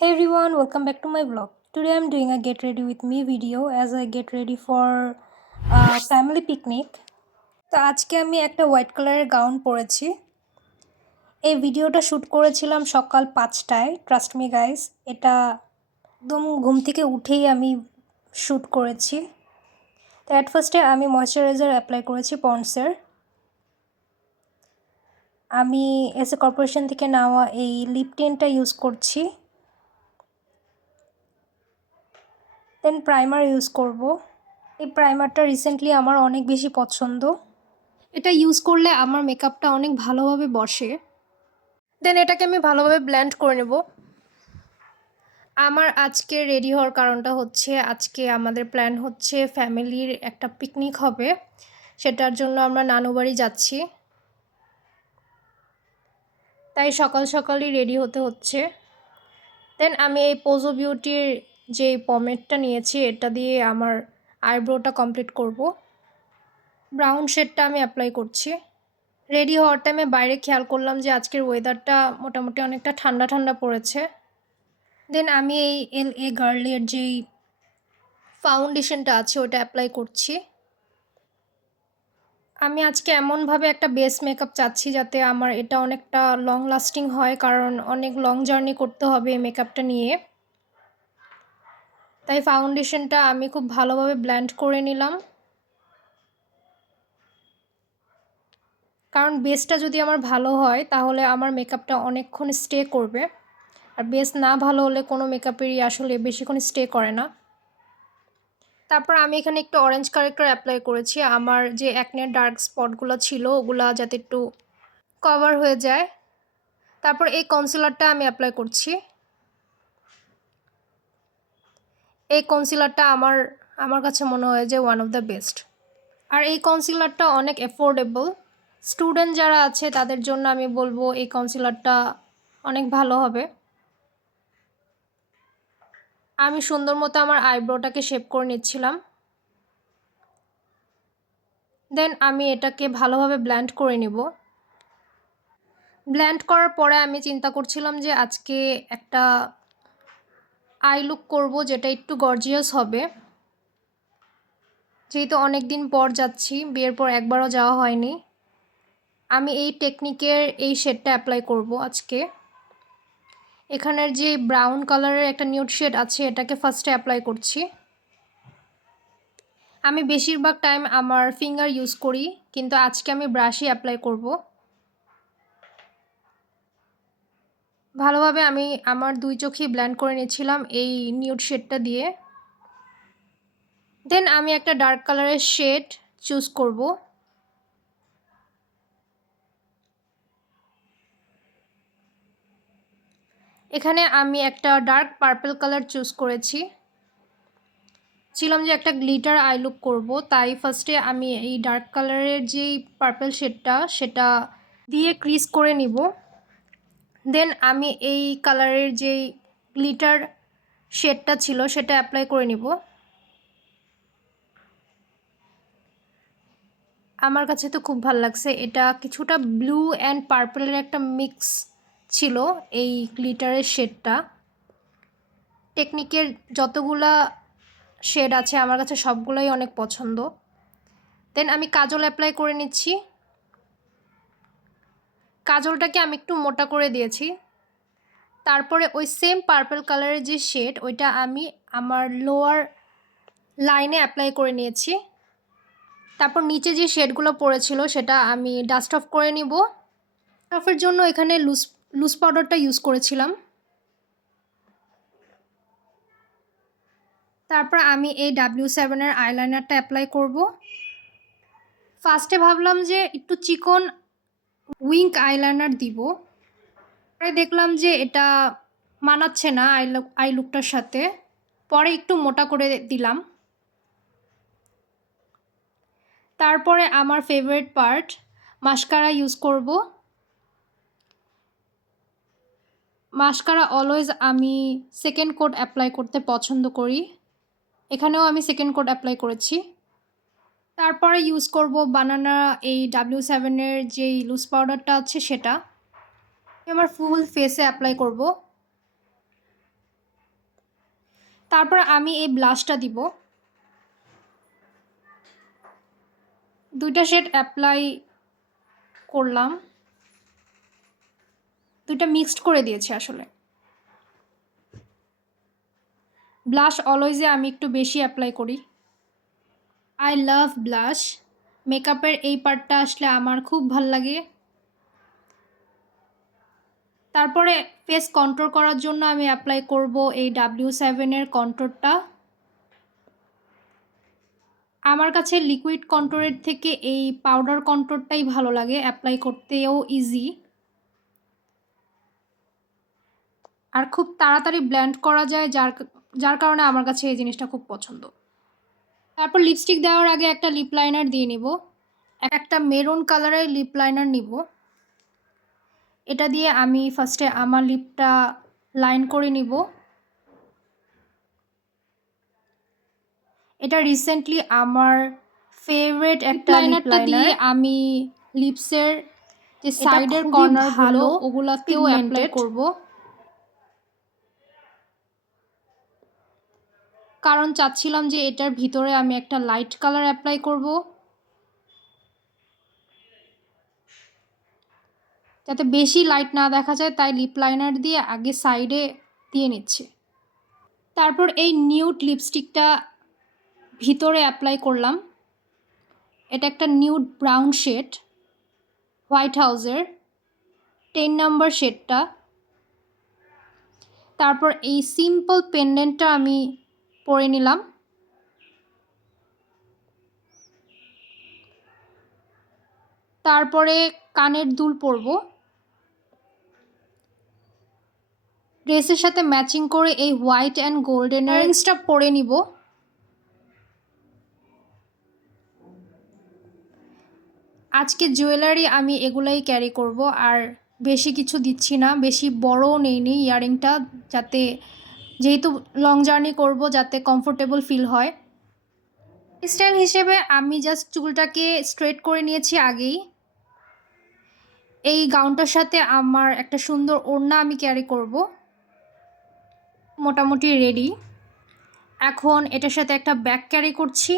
Hey everyone, welcome back to my vlog. Today I'm doing a get ready with me video as I get ready for a family picnic. তো আজকে আমি একটা white কালারের gown পরেছি। এই ভিডিওটা shoot করেছিলাম সকাল 5টায়। ট্রাস্ট মি গাইস, এটা একদম ঘুম থেকে উঠেই আমি শ্যুট করেছি। তো অ্যাট ফার্স্টে আমি ময়শ্চারাইজার অ্যাপ্লাই করেছি পন্ডসের। আমি এসএ কর্পোরেশন থেকে নেওয়া এই লিপ টিনটা ইউজ করছি। দেন প্রাইমার ইউজ করব। এই প্রাইমারটা রিসেন্টলি আমার অনেক বেশি পছন্দ। এটা ইউজ করলে আমার মেকআপটা অনেক ভালোভাবে বসে। দেন এটাকে আমি ভালোভাবে ব্লেন্ড করে নেব। আমার আজকে রেডি হওয়ার কারণটা হচ্ছে আজকে আমাদের প্ল্যান হচ্ছে ফ্যামিলির একটা পিকনিক হবে, সেটার জন্য আমরা নানু বাড়ি যাচ্ছি। তাই সকাল সকালই রেডি হতে হচ্ছে। দেন আমি এই পোজো বিউটির যে পমেডটা নিয়েছি এটা দিয়ে আমার আইব্রোটা কমপ্লিট করব। ব্রাউন শেডটা আমি অ্যাপ্লাই করছি। রেডি হওয়ার টাইমে বাইরে খেয়াল করলাম যে আজকের ওয়েদারটা মোটামুটি অনেকটা ঠান্ডা ঠান্ডা পড়েছে। দেন আমি এই LA গার্লের যেই ফাউন্ডেশনটা আছে ওটা অ্যাপ্লাই করছি। আমি আজকে এমনভাবে একটা বেস মেকআপ চাচ্ছি যাতে আমার এটা অনেকটা লং লাস্টিং হয়, কারণ অনেক লং জার্নি করতে হবে এই মেকআপটা নিয়ে। তাই ফাউন্ডেশনটা আমি খুব ভালোভাবে ব্লেন্ড করে নিলাম, কারণ বেসটা যদি আমার ভালো হয় তাহলে আমার মেকআপটা অনেকক্ষণ স্টে করবে, আর বেস না ভালো হলে কোনো মেকআপেরই আসলে বেশিক্ষণ স্টে করে না। তারপর আমি এখানে একটু অরেঞ্জ কারেক্টর অ্যাপ্লাই করেছি আমার যে অ্যাকনে ডার্ক স্পটগুলো ছিল ওগুলা যাতে একটু কভার হয়ে যায়। তারপর এই কনসিলারটা আমি অ্যাপ্লাই করছি। এই কনসিলারটা আমার কাছে মনে হয় যে ওয়ান অফ দ্য বেস্ট। আর এই কনসিলারটা অনেক অ্যাফোর্ডেবল। স্টুডেন্ট যারা আছে তাদের জন্য আমি বলবো এই কনসিলারটা অনেক ভালো হবে। আমি সুন্দর মতো আমার আইব্রোটাকে শেপ করে নিচ্ছিলাম। দেন আমি এটাকে ভালোভাবে ব্লেন্ড করে নিব। ব্লেন্ড করার পরে আমি চিন্তা করছিলাম যে আজকে একটা আই লুক করব যেটা একটু গর্জিয়াস হবে, যেহেতু অনেক দিন পর যাচ্ছি, বিয়ের পর একবারও যাওয়া হয়নি। আমি এই টেকনিকের এই শেডটা অ্যাপ্লাই করব আজকে। এখানের যে ব্রাউন কালারের একটা নিউড শেড আছে এটাকে ফার্স্টে অ্যাপ্লাই করছি। আমি বেশিরভাগ টাইম আমার ফিঙ্গার ইউজ করি, কিন্তু আজকে আমি ব্রাশই অ্যাপ্লাই করব। ভালোভাবে আমি আমার দুই চোখেই ব্লেন্ড করে নিয়েছিলাম এই নিউড শেডটা দিয়ে। দেন আমি একটা ডার্ক কালারের শেড চুজ করব। এখানে আমি একটা ডার্ক পার্পল কালার চুজ করেছি। ছিলাম যে একটা গ্লিটার আই লুক করব, তাই ফার্স্টে আমি এই ডার্ক কালারের যেই পার্পল শেডটা সেটা দিয়ে ক্রিজ করে নিব। দেন আমি এই কালারের যেই গ্লিটার শেডটা ছিল সেটা অ্যাপ্লাই করে নিব। আমার কাছে তো খুব ভালো লাগছে, এটা কিছুটা ব্লু অ্যান্ড পার্পলের একটা মিক্স ছিল এই গ্লিটারের শেডটা। টেকনিকের যতগুলা শেড আছে আমার কাছে সবগুলোই অনেক পছন্দ। দেন আমি কাজল অ্যাপ্লাই করে নিচ্ছি। কাজলটাকে আমি একটু মোটা করে দিয়েছি। তারপরে ওই সেম পার্পল কালারের যে শেড ওইটা আমি আমার লোয়ার লাইনে অ্যাপ্লাই করে নিয়েছি। তারপর নিচে যে শেডগুলো পড়েছিল সেটা আমি ডাস্ট অফ করে নিব। অফের জন্য এখানে লুজ পাউডারটা ইউজ করেছিলাম। তারপর আমি এই W7-এর আইলাইনারটা অ্যাপ্লাই করব। ফার্স্টে ভাবলাম যে একটু চিকন উইঙ্ক আইলাইনার দিব, পরে দেখলাম যে এটা মানাচ্ছে না আই লুকটার সাথে, পরে একটু মোটা করে দিলাম। তারপরে আমার ফেভারিট পার্ট মাস্কারা ইউজ করব। মাস্কারা অলওয়েজ আমি সেকেন্ড কোট অ্যাপ্লাই করতে পছন্দ করি, এখানেও আমি সেকেন্ড কোট অ্যাপ্লাই করেছি। তারপরে ইউজ করব বানানা এই W7-এর যেই লুজ পাউডারটা আছে সেটা আমার ফুল ফেসে অ্যাপ্লাই করব। তারপর আমি এই ব্লাশটা দিব। 2টা শেড অ্যাপ্লাই করলাম, 2টা মিক্সড করে দিয়েছি আসলে। ব্লাশ অলওয়েজে আমি একটু বেশি অ্যাপ্লাই করি। I love blush. মেকআপের এই পার্টটা আসলে আমার খুব ভাল লাগে। তারপরে ফেস কন্ট্রোল করার জন্য আমি অ্যাপ্লাই করব এই W7 এর কন্ট্রোরটা। আমার কাছে লিকুইড কন্ট্রোরের থেকে এই পাউডার কন্ট্রোরটাই ভালো লাগে, অ্যাপ্লাই করতেও ইজি আর খুব তাড়াতাড়ি ব্লেন্ড করা যায়, যার কারণে আমার কাছে এই জিনিসটা খুব পছন্দ। তারপর লিপস্টিক দেওয়ার আগে একটা লিপ লাইনার দিয়ে নিব। একটা মেরুন কালারের লিপ লাইনার নিব। এটা দিয়ে আমি ফার্স্টে আমার লিপটা লাইন করে নিব। এটা রিসেন্টলি আমার ফেভারিট একটা লিপ লাইনার দিয়ে আমি লিপসের যে সাইডের কর্নারগুলো ওগুলাতেও অ্যাপ্লাই করব, কারণ চাচ্ছিলাম যে এটার ভিতরে আমি একটা লাইট কালার অ্যাপ্লাই করব, যাতে বেশি লাইট না দেখা যায়, তাই লিপ লাইনার দিয়ে আগে সাইডে দিয়ে নিচ্ছি। তারপর এই নিউড লিপস্টিকটা ভিতরে অ্যাপ্লাই করলাম। এটা একটা নিউড ব্রাউন শেড, হোয়াইট হাউসের 10 নাম্বার শেডটা। তারপর এই সিম্পল পেন্ডেন্টটা আমি পরে নিলাম। তারপরে কানের দুল পরব। ড্রেসের সাথে ম্যাচিং করে এই হোয়াইট অ্যান্ড গোল্ডেন ইয়াররিংসটা পরে নিব। আজকে জুয়েলারি আমি এগুলাই ক্যারি করব, আর বেশি কিছু দিচ্ছি না, বেশি বড়ও নেইনি ইয়াররিংটা, যাতে যেহেতু লং জার্নি করব যাতে কমফোর্টেবল ফিল হয়। স্টাইল হিসেবে আমি জাস্ট চুলটাকে স্ট্রেট করে নিয়েছি আগেই। এই গাউনটার সাথে আমার একটা সুন্দর ওড়না আমি ক্যারি করব। মোটামুটি রেডি। এখন এটার সাথে একটা ব্যাগ ক্যারি করছি।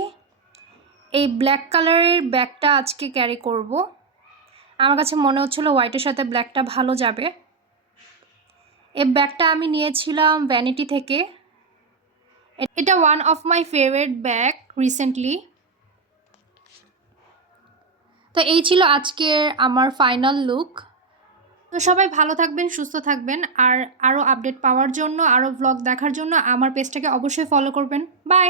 এই ব্ল্যাক কালারের ব্যাগটা আজকে ক্যারি করব। আমার কাছে মনে হচ্ছিল হোয়াইটের সাথে ব্ল্যাকটা ভালো যাবে। এই ব্যাগটা আমি নিয়েছিলাম ভ্যানিটি থেকে। এটা one of my favourite bag recently. তো এই ছিল আজকের আমার ফাইনাল লুক। তো সবাই ভালো থাকবেন, সুস্থ থাকবেন, আর আরও আপডেট পাওয়ার জন্য, আরও ব্লগ দেখার জন্য আমার পেজটাকে অবশ্যই ফলো করবেন। বাই।